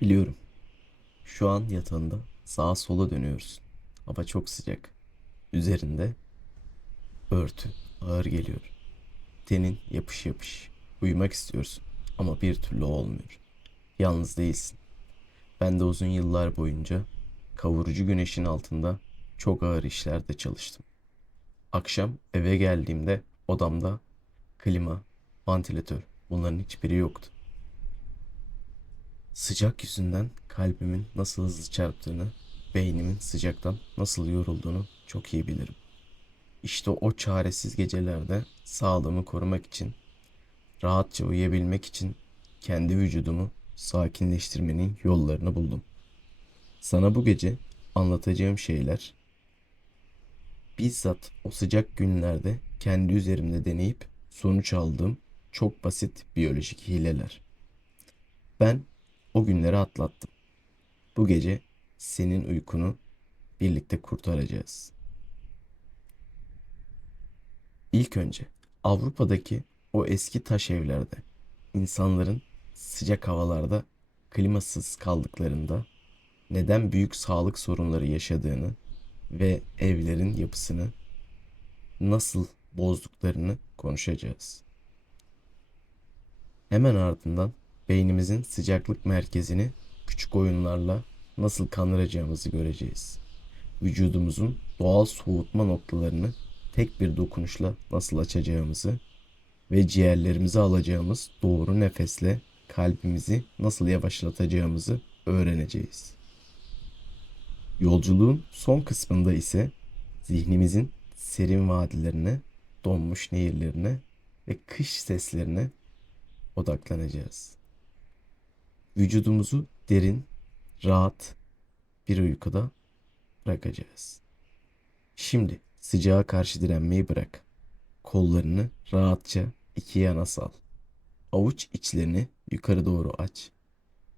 Biliyorum. Şu an yatağında sağa sola dönüyorsun. Hava çok sıcak. Üzerinde örtü ağır geliyor. Tenin yapış yapış. Uyumak istiyorsun ama bir türlü olmuyor. Yalnız değilsin. Ben de uzun yıllar boyunca kavurucu güneşin altında çok ağır işlerde çalıştım. Akşam eve geldiğimde odamda klima, vantilatör bunların hiçbiri yoktu. Sıcak yüzünden kalbimin nasıl hızlı çarptığını, beynimin sıcaktan nasıl yorulduğunu çok iyi bilirim. İşte o çaresiz gecelerde sağlığımı korumak için, rahatça uyuyabilmek için kendi vücudumu sakinleştirmenin yollarını buldum. Sana bu gece anlatacağım şeyler bizzat o sıcak günlerde kendi üzerimde deneyip sonuç aldığım çok basit biyolojik hileler. Ben o günleri atlattım. Bu gece senin uykunu birlikte kurtaracağız. İlk önce Avrupa'daki o eski taş evlerde insanların sıcak havalarda klimasız kaldıklarında neden büyük sağlık sorunları yaşadığını ve evlerin yapısını nasıl bozduklarını konuşacağız. Hemen ardından beynimizin sıcaklık merkezini küçük oyunlarla nasıl kandıracağımızı göreceğiz. Vücudumuzun doğal soğutma noktalarını tek bir dokunuşla nasıl açacağımızı ve ciğerlerimize alacağımız doğru nefesle kalbimizi nasıl yavaşlatacağımızı öğreneceğiz. Yolculuğun son kısmında ise zihnimizin serin vadilerine, donmuş nehirlerine ve kış seslerine odaklanacağız. Vücudumuzu derin, rahat bir uykuda bırakacağız. Şimdi sıcağa karşı direnmeyi bırak. Kollarını rahatça iki yana sal. Avuç içlerini yukarı doğru aç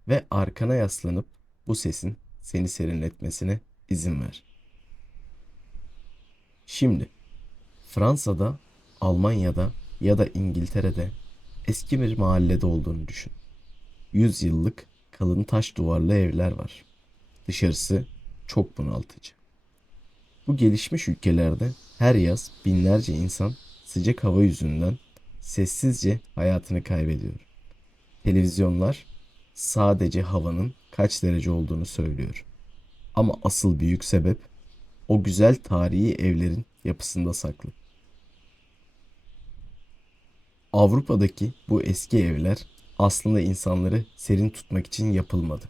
ve arkana yaslanıp bu sesin seni serinletmesine izin ver. Şimdi Fransa'da, Almanya'da ya da İngiltere'de eski bir mahallede olduğunu düşün. 100 yıllık kalın taş duvarlı evler var. Dışarısı çok bunaltıcı. Bu gelişmiş ülkelerde her yaz binlerce insan sıcak hava yüzünden sessizce hayatını kaybediyor. Televizyonlar sadece havanın kaç derece olduğunu söylüyor. Ama asıl büyük sebep o güzel tarihi evlerin yapısında saklı. Avrupa'daki bu eski evler aslında insanları serin tutmak için yapılmadı.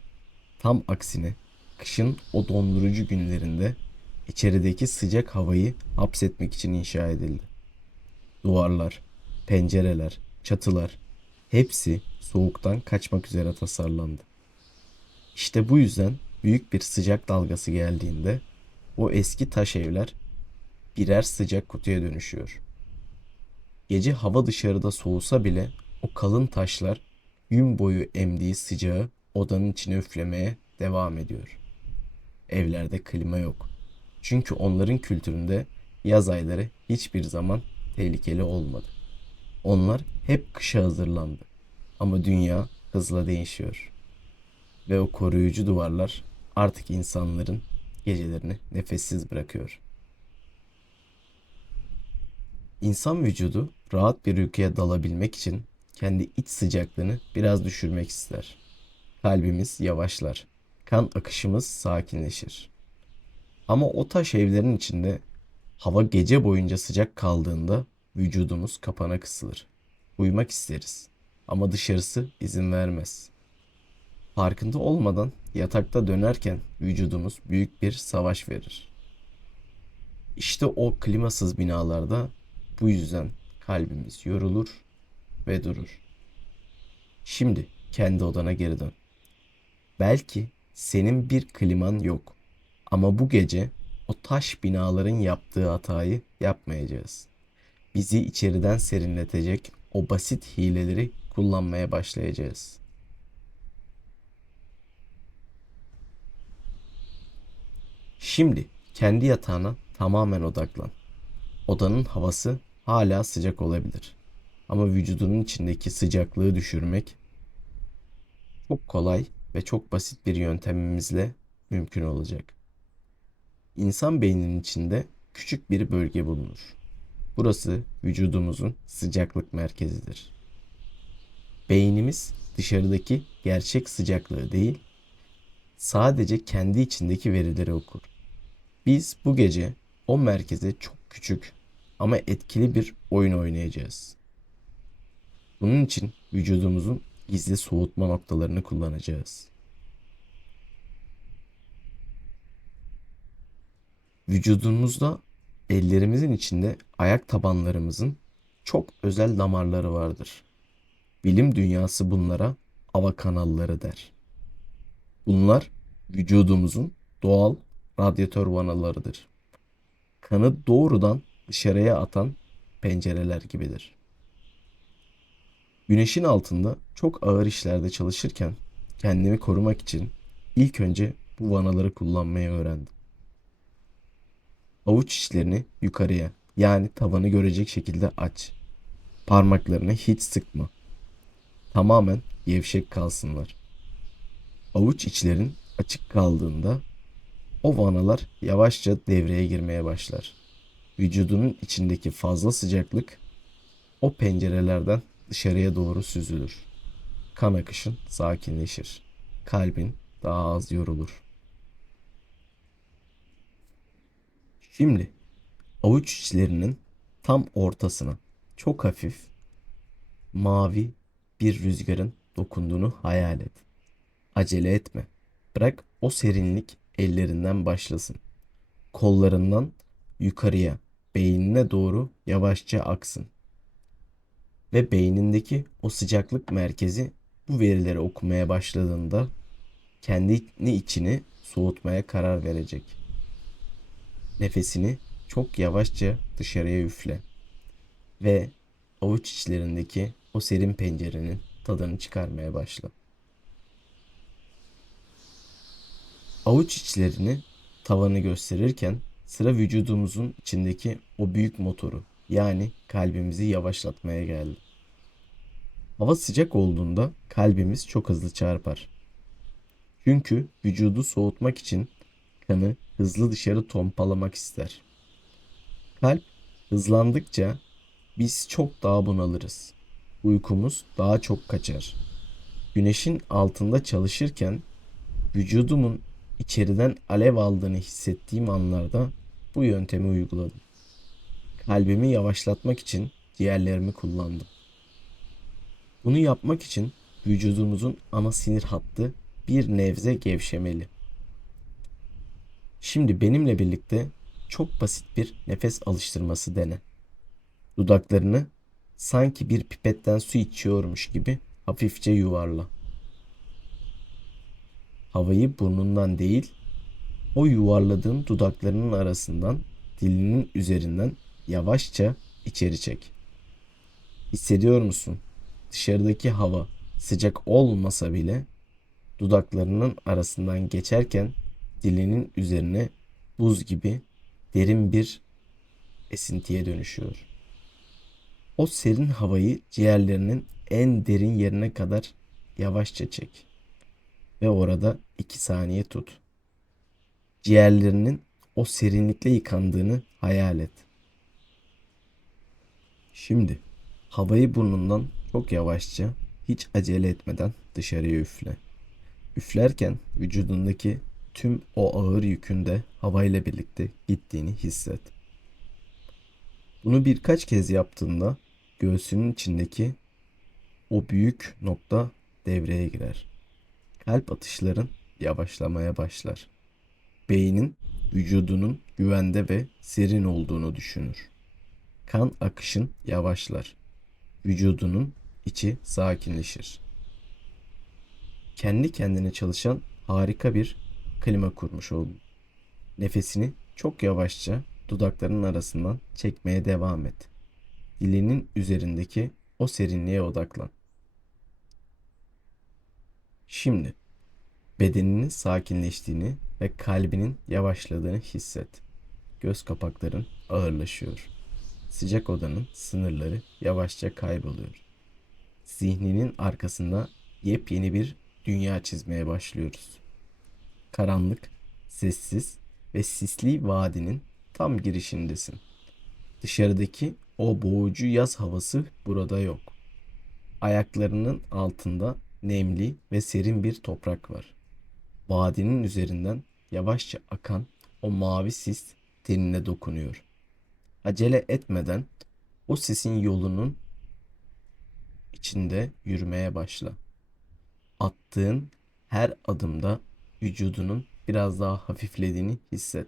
Tam aksine kışın o dondurucu günlerinde içerideki sıcak havayı hapsetmek için inşa edildi. Duvarlar, pencereler, çatılar hepsi soğuktan kaçmak üzere tasarlandı. İşte bu yüzden büyük bir sıcak dalgası geldiğinde o eski taş evler birer sıcak kutuya dönüşüyor. Gece hava dışarıda soğusa bile o kalın taşlar gün boyu emdiği sıcağı odanın içine üflemeye devam ediyor. Evlerde klima yok. Çünkü onların kültüründe yaz ayları hiçbir zaman tehlikeli olmadı. Onlar hep kışa hazırlandı. Ama dünya hızla değişiyor. Ve o koruyucu duvarlar artık insanların gecelerini nefessiz bırakıyor. İnsan vücudu rahat bir uykuya dalabilmek için kendi iç sıcaklığını biraz düşürmek ister. Kalbimiz yavaşlar. Kan akışımız sakinleşir. Ama o taş evlerin içinde hava gece boyunca sıcak kaldığında vücudumuz kapana kısılır. Uyumak isteriz. Ama dışarısı izin vermez. Farkında olmadan yatakta dönerken vücudumuz büyük bir savaş verir. İşte o klimasız binalarda bu yüzden kalbimiz yorulur ve durur. Şimdi kendi odana geri dön. Belki senin bir kliman yok ama bu gece o taş binaların yaptığı hatayı yapmayacağız. Bizi içeriden serinletecek o basit hileleri kullanmaya başlayacağız. Şimdi kendi yatağına tamamen odaklan. Odanın havası hala sıcak olabilir. Ama vücudunun içindeki sıcaklığı düşürmek çok kolay ve çok basit bir yöntemimizle mümkün olacak. İnsan beyninin içinde küçük bir bölge bulunur. Burası vücudumuzun sıcaklık merkezidir. Beynimiz dışarıdaki gerçek sıcaklığı değil, sadece kendi içindeki verileri okur. Biz bu gece o merkeze çok küçük ama etkili bir oyun oynayacağız. Bunun için vücudumuzun gizli soğutma noktalarını kullanacağız. Vücudumuzda ellerimizin içinde ayak tabanlarımızın çok özel damarları vardır. Bilim dünyası bunlara hava kanalları der. Bunlar vücudumuzun doğal radyatör vanalarıdır. Kanı doğrudan dışarıya atan pencereler gibidir. Güneşin altında çok ağır işlerde çalışırken kendimi korumak için ilk önce bu vanaları kullanmayı öğrendim. Avuç içlerini yukarıya, yani tavanı görecek şekilde aç. Parmaklarını hiç sıkma. Tamamen gevşek kalsınlar. Avuç içlerin açık kaldığında o vanalar yavaşça devreye girmeye başlar. Vücudunun içindeki fazla sıcaklık o pencerelerden dışarıya doğru süzülür. Kan akışın sakinleşir. Kalbin daha az yorulur. Şimdi avuç içlerinin tam ortasına çok hafif mavi bir rüzgarın dokunduğunu hayal et. Acele etme. Bırak o serinlik ellerinden başlasın. Kollarından yukarıya, beynine doğru yavaşça aksın. Ve beynindeki o sıcaklık merkezi bu verileri okumaya başladığında kendini içini soğutmaya karar verecek. Nefesini çok yavaşça dışarıya üfle ve avuç içlerindeki o serin pencerenin tadını çıkarmaya başla. Avuç içlerini tavanı gösterirken sıra vücudumuzun içindeki o büyük motoru, yani kalbimizi yavaşlatmaya geldi. Hava sıcak olduğunda kalbimiz çok hızlı çarpar. Çünkü vücudu soğutmak için kanı hızlı dışarı pompalamak ister. Kalp hızlandıkça biz çok daha bunalırız. Uykumuz daha çok kaçar. Güneşin altında çalışırken vücudumun içeriden alev aldığını hissettiğim anlarda bu yöntemi uyguladım. Kalbimi yavaşlatmak için ciğerlerimi kullandım. Bunu yapmak için vücudumuzun ana sinir hattı bir nebze gevşemeli. Şimdi benimle birlikte çok basit bir nefes alıştırması dene. Dudaklarını sanki bir pipetten su içiyormuş gibi hafifçe yuvarla. Havayı burnundan değil, o yuvarladığın dudaklarının arasından, dilinin üzerinden yavaşça içeri çek. Hissediyor musun? Dışarıdaki hava sıcak olmasa bile dudaklarının arasından geçerken dilinin üzerine buz gibi derin bir esintiye dönüşüyor. O serin havayı ciğerlerinin en derin yerine kadar yavaşça çek ve orada 2 saniye tut. Ciğerlerinin o serinlikle yıkandığını hayal et. Şimdi havayı burnundan çok yavaşça, hiç acele etmeden dışarıya üfle. Üflerken vücudundaki tüm o ağır yükün de havayla birlikte gittiğini hisset. Bunu birkaç kez yaptığında göğsünün içindeki o büyük nokta devreye girer. Kalp atışların yavaşlamaya başlar. Beynin vücudunun güvende ve serin olduğunu düşünür. Kan akışın yavaşlar. Vücudunun içi sakinleşir. Kendi kendine çalışan harika bir klima kurmuş oldun. Nefesini çok yavaşça dudaklarının arasından çekmeye devam et. Dilinin üzerindeki o serinliğe odaklan. Şimdi bedeninin sakinleştiğini ve kalbinin yavaşladığını hisset. Göz kapakların ağırlaşıyor. Sıcak odanın sınırları yavaşça kayboluyor. Zihninin arkasında yepyeni bir dünya çizmeye başlıyoruz. Karanlık, sessiz ve sisli vadinin tam girişindesin. Dışarıdaki o boğucu yaz havası burada yok. Ayaklarının altında nemli ve serin bir toprak var. Vadinin üzerinden yavaşça akan o mavi sis tenine dokunuyor. Acele etmeden o sisin yolunun içinde yürümeye başla. Attığın her adımda vücudunun biraz daha hafiflediğini hisset.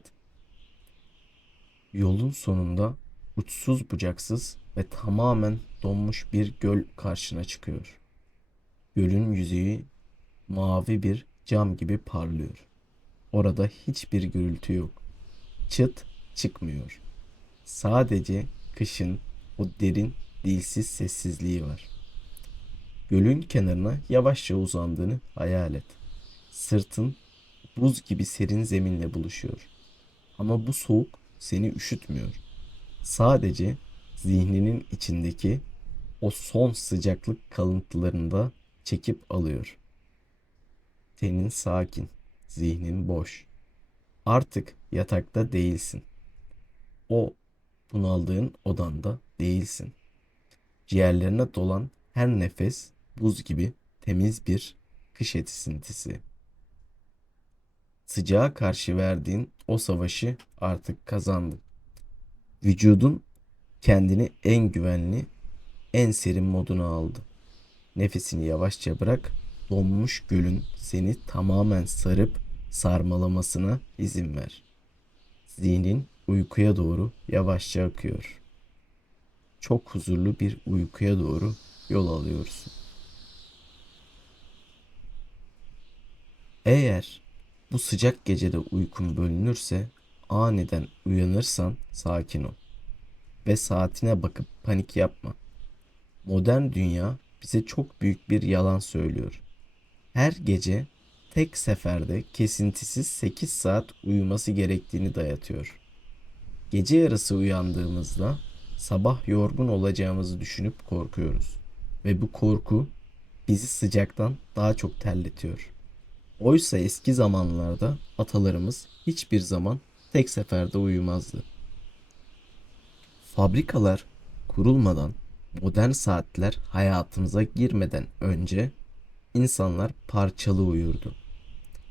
Yolun sonunda uçsuz bucaksız ve tamamen donmuş bir göl karşına çıkıyor. Gölün yüzeyi mavi bir cam gibi parlıyor. Orada hiçbir gürültü yok. Çıt çıkmıyor. Sadece kışın o derin, dilsiz sessizliği var. Gölün kenarına yavaşça uzandığını hayal et. Sırtın buz gibi serin zeminle buluşuyor. Ama bu soğuk seni üşütmüyor. Sadece zihninin içindeki o son sıcaklık kalıntılarında çekip alıyor. Tenin sakin, zihnin boş. Artık yatakta değilsin. O bunaldığın odanda değilsin. Ciğerlerine dolan her nefes buz gibi temiz bir kış esintisi. Sıcağa karşı verdiğin o savaşı artık kazandın. Vücudun kendini en güvenli, en serin moduna aldı. Nefesini yavaşça bırak, donmuş gölün seni tamamen sarıp sarmalamasına izin ver. Zihnin uykuya doğru yavaşça akıyor. Çok huzurlu bir uykuya doğru yol alıyorsun. Eğer bu sıcak gecede uykun bölünürse aniden uyanırsan sakin ol ve saatine bakıp panik yapma. Modern dünya bize çok büyük bir yalan söylüyor. Her gece tek seferde kesintisiz 8 saat uyuması gerektiğini dayatıyor. Gece yarısı uyandığımızda sabah yorgun olacağımızı düşünüp korkuyoruz. Ve bu korku bizi sıcaktan daha çok terletiyor. Oysa eski zamanlarda atalarımız hiçbir zaman tek seferde uyumazdı. Fabrikalar kurulmadan, modern saatler hayatımıza girmeden önce insanlar parçalı uyurdu.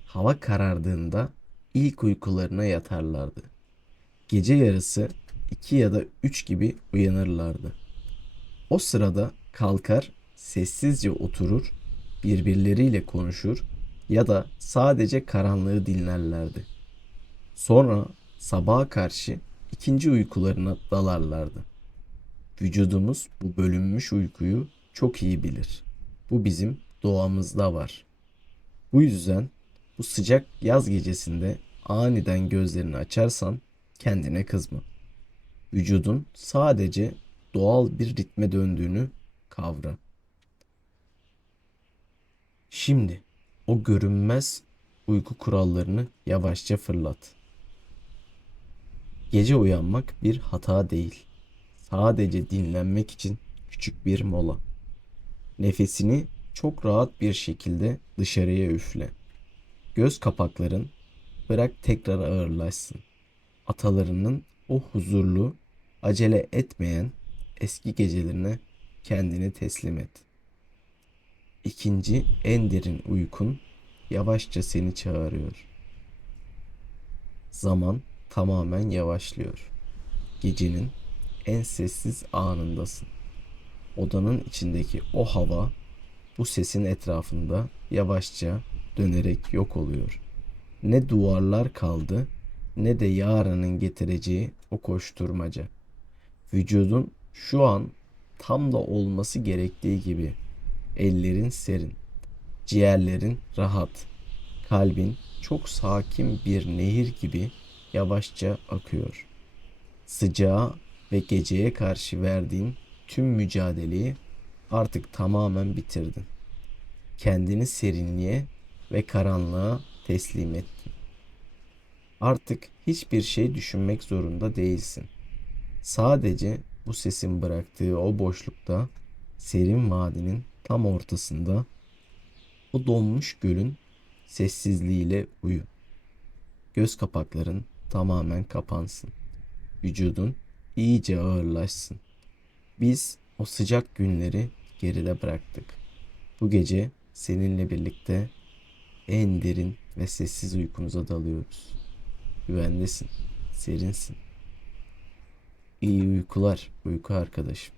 Hava karardığında ilk uykularına yatarlardı. Gece yarısı 2 ya da 3 gibi uyanırlardı. O sırada kalkar, sessizce oturur, birbirleriyle konuşur ya da sadece karanlığı dinlerlerdi. Sonra sabaha karşı ikinci uykularına dalarlardı. Vücudumuz bu bölünmüş uykuyu çok iyi bilir. Bu bizim doğamızda var. Bu yüzden bu sıcak yaz gecesinde aniden gözlerini açarsan kendine kızma. Vücudun sadece doğal bir ritme döndüğünü kavra. Şimdi o görünmez uyku kurallarını yavaşça fırlat. Gece uyanmak bir hata değil. Sadece dinlenmek için küçük bir mola. Nefesini çok rahat bir şekilde dışarıya üfle. Göz kapakların bırak tekrar ağırlaşsın. Atalarının o huzurlu, acele etmeyen eski gecelerine kendini teslim et. İkinci en derin uykun yavaşça seni çağırıyor. Zaman tamamen yavaşlıyor. Gecenin en sessiz anındasın. Odanın içindeki o hava bu sesin etrafında yavaşça dönerek yok oluyor. Ne duvarlar kaldı ne de yarının getireceği o koşturmaca. Vücudun şu an tam da olması gerektiği gibi. Ellerin serin, ciğerlerin rahat, kalbin çok sakin bir nehir gibi yavaşça akıyor. Sıcağa ve geceye karşı verdiğin tüm mücadeleyi artık tamamen bitirdin. Kendini serinliğe ve karanlığa teslim ettin. Artık hiçbir şey düşünmek zorunda değilsin. Sadece bu sesin bıraktığı o boşlukta, serin vadinin tam ortasında O donmuş gölün sessizliğiyle uyu. Göz kapakların tamamen kapansın. Vücudun iyice ağırlaşsın. Biz o sıcak günleri geride bıraktık. Bu gece seninle birlikte en derin ve sessiz uykumuza dalıyoruz. Güvendesin, serinsin. İyi uykular, uyku arkadaşım.